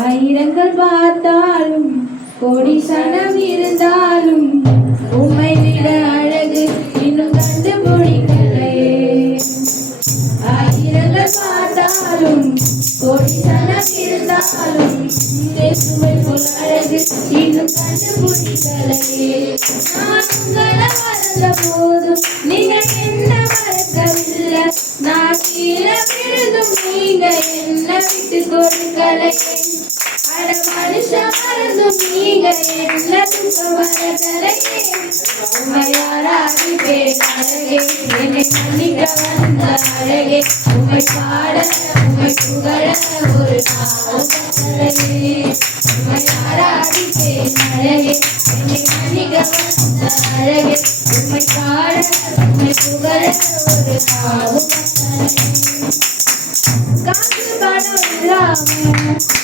ஆயிரங்கள் பார்த்தாலும் கோடி சனம் இருந்தாலும் உண்மை விட அழகு இன்னும் கண்டு பிடிக்கலையே ஆயிரங்கள் பார்த்தாலும் கோடி சனம் இருந்தாலும் சுவை போல் அழகு இன்னும் கண்டுபிடிக்கலையே நான் உங்களை மறந்த போதும் நீங்கள் என்ன மறக்கவில்லை? நான் கீழே விழுதும் நீங்க என்ன விட்டு கொடுக்கலையே நீங்க என்ன துக்க வரக்கலையே உண்மை ஆராதிப்பேன் அழகே என்னை மன்னிக்க வந்த அழகே உண்மை பாட உண்மை புகழ ஒரு நாளும் கட்டளையே உண்மை ஆராதிப்பேன் அழகே என்னை மன்னிக்க வந்த அழகே உண்மை பாட உண்மை புகழ ஒரு நாளும் கட்டளையே காசு பணம்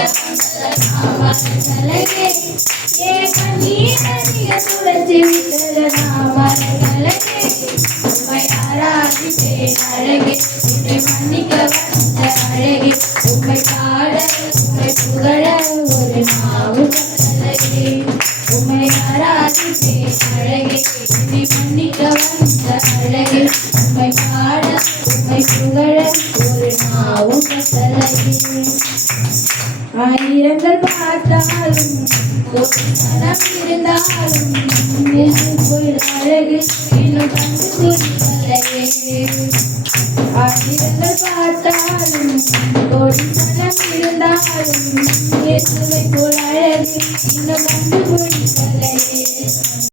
இல்லாம தனிமையில் வாழ்வது நீர் மறக்கலையே காசு பணம் இல்லாம முகவரி இல்லாம தனிமையில் வாழ்வது நீர் மறக்கலையே நான் உனது போய் கிடந்த நான் ஒருக்க பட்டு கிடந்த என்னை ஒட்டி சேர்க்க நீங்க மறக்கலையே ஏ கண்ணீர் அதிக துடைச்சி விட்டது நான் மறக்கலையே உண்மை ஆராதிப்பேன் அழகே உன்னை மன்னிக்க வந்த அழகே உண்மை பாட உண்மை புகழ ஒரு நாவு கட்டளையே உண்மை ஆராதிப்பேன் அழகே உன்னை மன்னிக்க வந்த அழகே உண்மை பாட உண்மை புகழ ஒரு நாவு கட்டளையே ஆயிரங்கள் பார்த்தாலும் மனம் இருந்தாலும் அழகு இன்னும் கண்டு கூறியே ஆயிரங்கள் பார்த்தாலும் கோடி மனம் இருந்தாலும் இயேசுவை போல் அழகு இன்னும் கண்டு கூறியே